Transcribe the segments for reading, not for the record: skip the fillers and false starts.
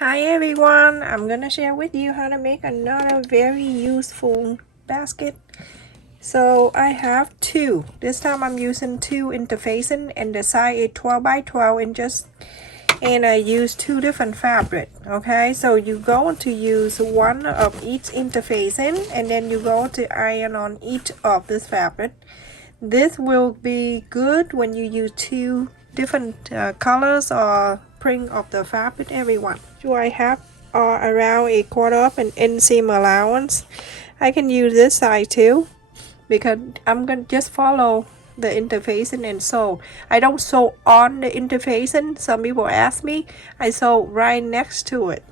Hi everyone, I'm gonna share with you how to make another very useful basket. So I have two. This time I'm using two interfacing and the size is 12 by 12 inches. And I use two different fabric. Okay, so you going to use one of each interfacing and then you go to iron on each of this fabric. This will be good when you use two different colors or print of the fabric, everyone. So I have around a quarter of an inseam allowance. I can use this side too because I'm gonna just follow the interfacing and sew. I don't sew on the interfacing. Some people ask me. I sew right next to it.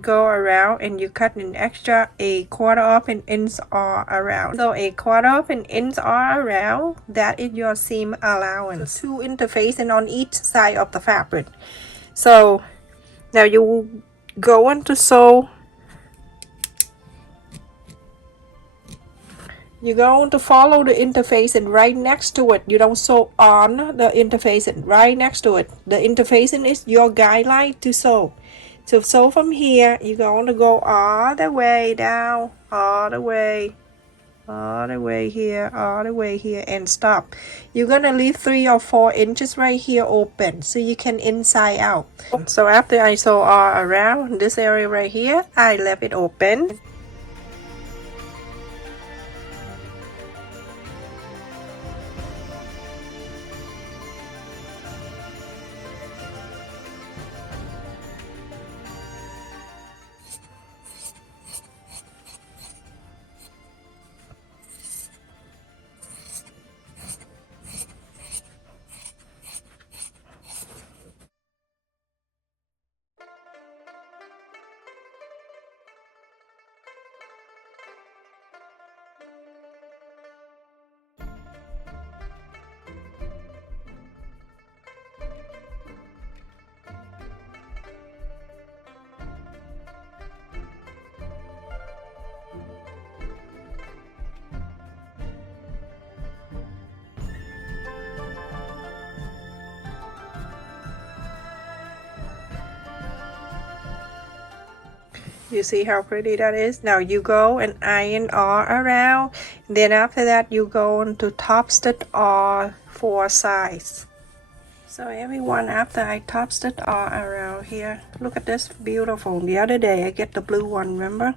Go around and you cut an extra a quarter of an inch all around. So a quarter of an inch all around, that is your seam allowance. So two interfacing on each side of the fabric. So now you go on to sew. You're going to follow the interfacing right next to it. You don't sew on the interfacing, right next to it. The interfacing is your guideline to sew. To sew from here, you're going to go all the way down, all the way here, all the way here, and stop. You're going to leave 3 or 4 inches right here open so you can inside out. So after I sew all around this area right here, I left it open. You see how pretty that is? Now you go and iron all around. Then after that you go on to top stitch all 4 sides. So everyone, after I top stitch all around here, look at this, beautiful. The other day I get the blue one, remember?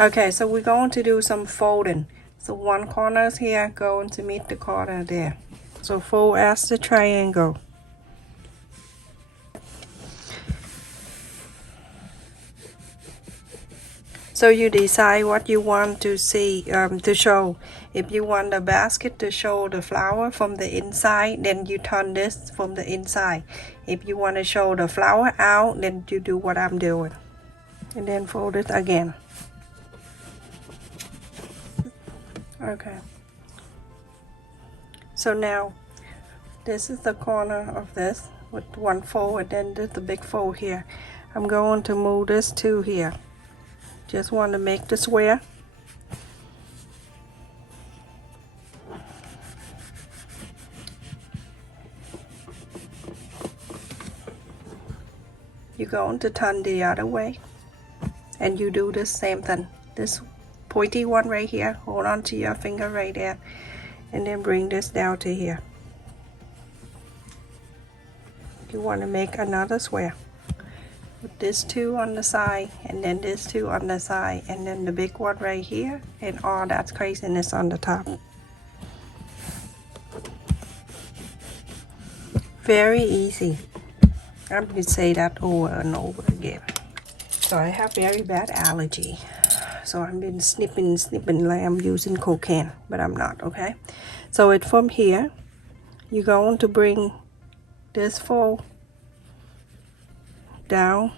Okay, so we're going to do some folding. So one corner is here going to meet the corner there. So fold as the triangle. So you decide what you want to see, to show. If you want the basket to show the flower from the inside, then you turn this from the inside. If you want to show the flower out, then you do what I'm doing. And then fold it again. Okay. So now, this is the corner of this with one fold, and then there's the big fold here. I'm going to move this to here. Just want to make the square. You're going to turn the other way and you do the same thing. This pointy one right here, hold on to your finger right there and then bring this down to here. You want to make another square. Put this 2 on the side and then this 2 on the side and then the big one right here and all that craziness on the top. Very easy. I'm going to say that over and over again. So I have very bad allergy. So I've been snipping like I'm using cocaine, but I'm not, okay? So it's from here. You're going to bring this fold down.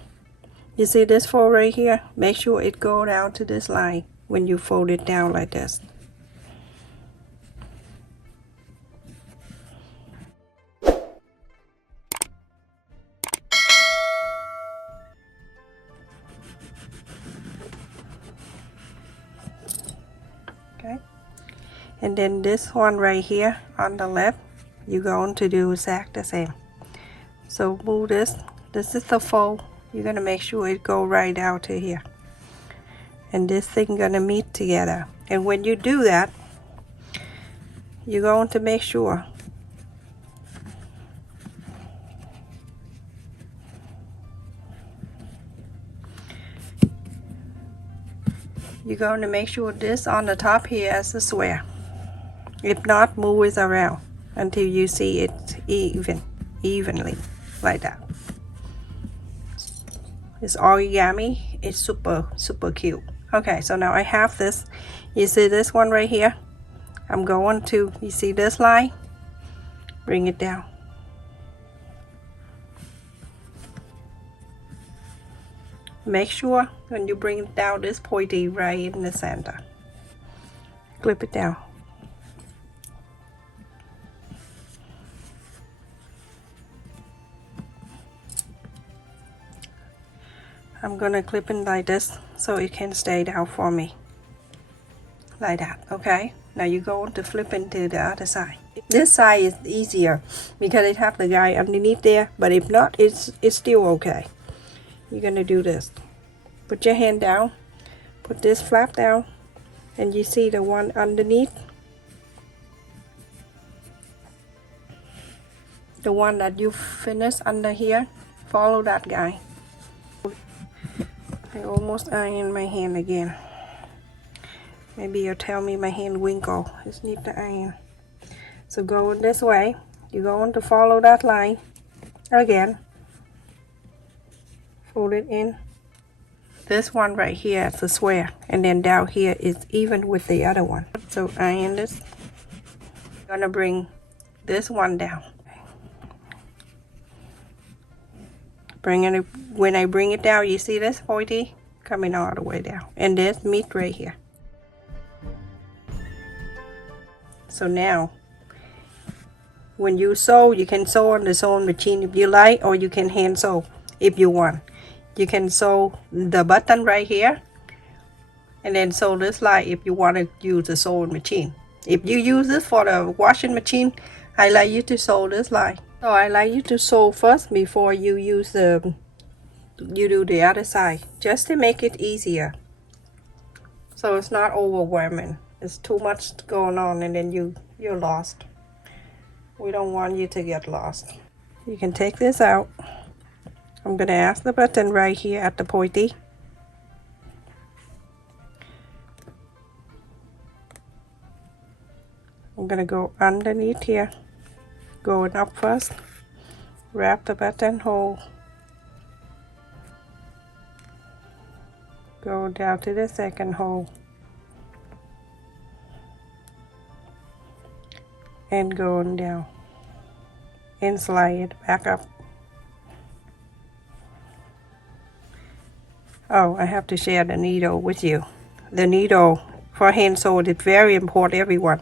You see this fold right here? Make sure it go down to this line when you fold it down like this. And then this one right here on the left, you're going to do exactly the same. So move this. This is the fold. You're gonna make sure it go right out to here. And this thing gonna meet together. And when you do that, you're going to make sure this on the top here is a square. If not, move it around until you see it evenly, like that. It's origami. It's super cute. Okay, so now I have this. You see this one right here? I'm going to, you see this line? Bring it down. Make sure when you bring it down, this pointy right in the center. Clip it down. I'm gonna clip it like this so it can stay down for me. Like that, okay? Now you're going to flip into the other side. This side is easier because it have the guy underneath there, but if not, it's still okay. You're gonna do this. Put your hand down, put this flap down, and you see the one underneath? The one that you finished under here, follow that guy. I almost iron my hand again. Maybe you'll tell me my hand winkle. Just need to iron. So go this way. You're going to follow that line again. Fold it in. This one right here is a square, and then down here is even with the other one. So iron this. I'm gonna bring this one down. When I bring it down, you see this pointy coming all the way down, and this meat right here. So now, when you sew, you can sew on the sewing machine if you like, or you can hand sew if you want. You can sew the button right here, and then sew this line if you want to use the sewing machine. If you use this for the washing machine, I like you to sew this line. So I like you to sew first before you do the other side, just to make it easier. So it's not overwhelming. It's too much going on and then you're lost. We don't want you to get lost. You can take this out. I'm gonna ask the button right here at the pointy. I'm gonna go underneath here, going up first, wrap the buttonhole, go down to the second hole, and going down, and slide it back up. Oh, I have to share the needle with you. The needle for hand sewing is very important, everyone.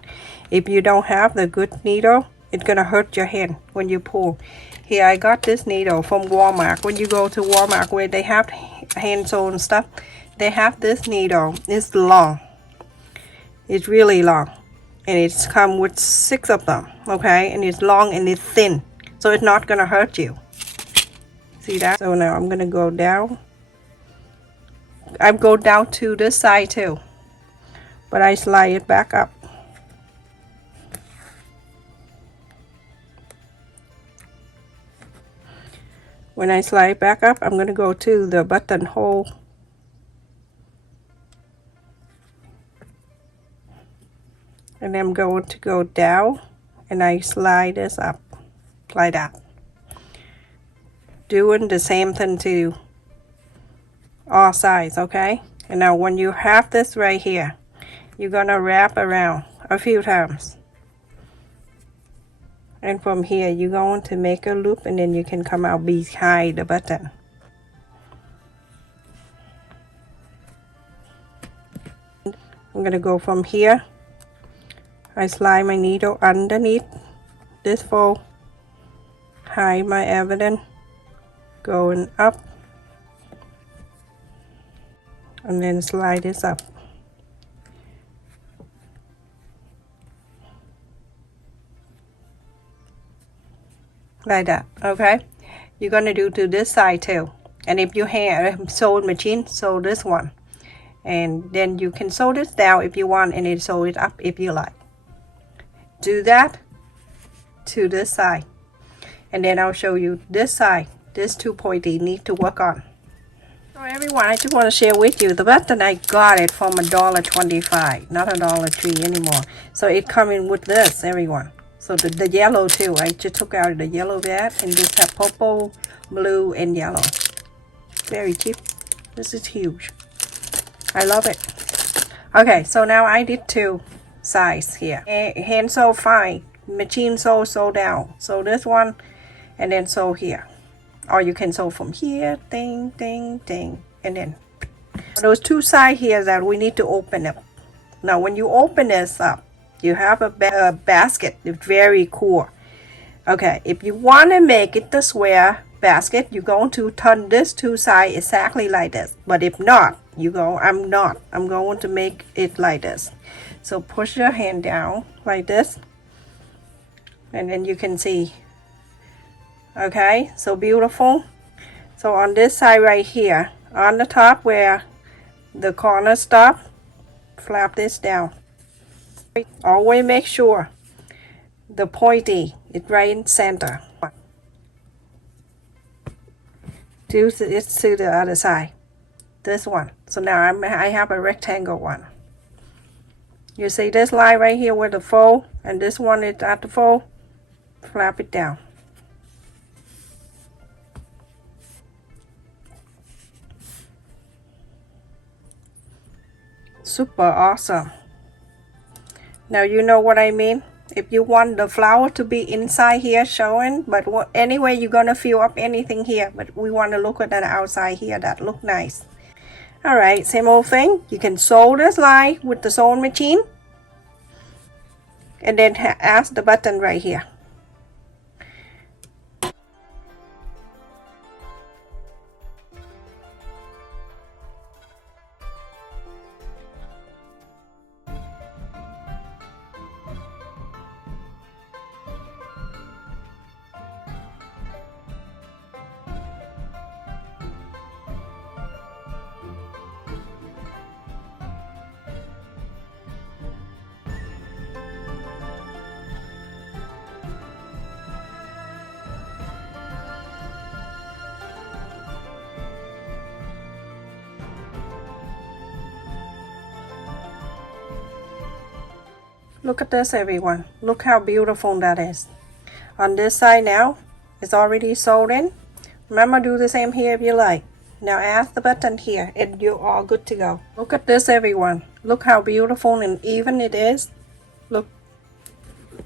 If you don't have the good needle, it's gonna hurt your hand when you pull. Here, I got this needle from Walmart. When you go to Walmart where they have hand sewn stuff, they have this needle. It's long. It's really long. And it's come with 6 of them, okay? And it's long and it's thin, so it's not gonna hurt you. See that? So now I'm gonna go down. I go down to this side too, but I slide it back up. When I slide back up, I'm going to go to the buttonhole. And I'm going to go down and I slide this up like that. Doing the same thing to all sides, okay? And now when you have this right here, you're gonna wrap around a few times. And from here, you're going to make a loop and then you can come out behind the button. I'm gonna go from here. I slide my needle underneath this fold, hide my evidence, going up, and then slide this up. like that. Okay, you're gonna do to this side too. And if you have a sewing machine, sew this one, and then you can sew this down if you want, and then sew it up if you like. Do that to this side, and then I'll show you this side. This 2 pointy need to work on. So everyone, I just want to share with you the button. I got it from $1.25, not $1.03 anymore. So it coming with this, everyone. So the yellow too. I just took out the yellow that, and this have purple, blue, and yellow. Very cheap. This is huge. I love it. Okay, so now I did 2 sides here. Hand sew fine, machine sew down. So this one, and then sew here. Or you can sew from here, ding, ding, ding, and then those 2 sides here that we need to open up. Now, when you open this up, you have a basket. It's very cool. Okay, if you want to make it the square basket, you're going to turn this 2 sides exactly like this. But if not, you go, I'm going to make it like this. So push your hand down like this, and then you can see. Okay, so beautiful. So on this side right here, on the top where the corner stop, flap this down. Always make sure the pointy is right in center. Do it to the other side. This one. So now I have a rectangle one. You see this line right here with the fold, and this one is at the fold. Flap it down. Super awesome. Now you know what I mean. If you want the flower to be inside here showing, but anyway, you're gonna fill up anything here, but we want to look at the outside here. That look nice. All right, same old thing. You can sew this line with the sewing machine, and then add the button right here. Look at this, everyone. Look how beautiful that is. On this side now, it's already sewed in. Remember, do the same here if you like. Now add the button here, and you're all good to go. Look at this, everyone. Look how beautiful and even it is. Look,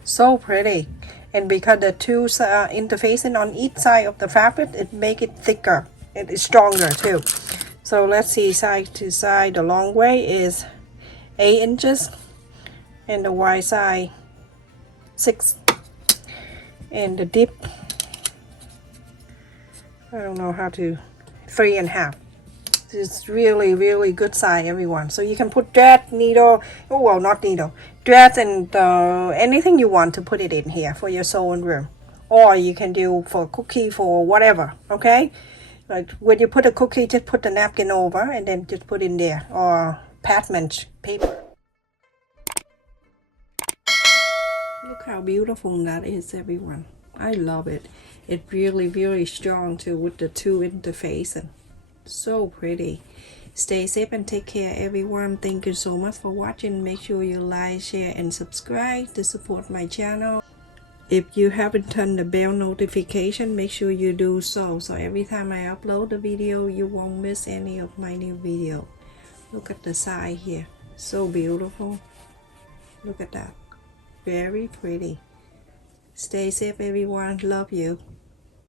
so pretty. And because the 2 interfacing on each side of the fabric, it make it thicker. It is stronger too. So let's see, side to side. The long way is 8 inches. And the wide side 6, and the dip, I don't know how to, 3.5. It's really good size, everyone. So you can put thread, needle, oh well, not needle, thread, and anything you want to put it in here for your sewing room, or you can do for cookie, for whatever. Okay, like when you put a cookie, just put the napkin over and then just put in there, or parchment paper. Look how beautiful that is, everyone. I love it. It's really strong too with the 2 interfaces. So pretty. Stay safe and take care, everyone. Thank you so much for watching. Make sure you like, share, and subscribe to support my channel. If you haven't turned the bell notification, make sure you do so. So every time I upload a video, you won't miss any of my new video. Look at the side here. So beautiful. Look at that. Very pretty. Stay safe, everyone. Love you.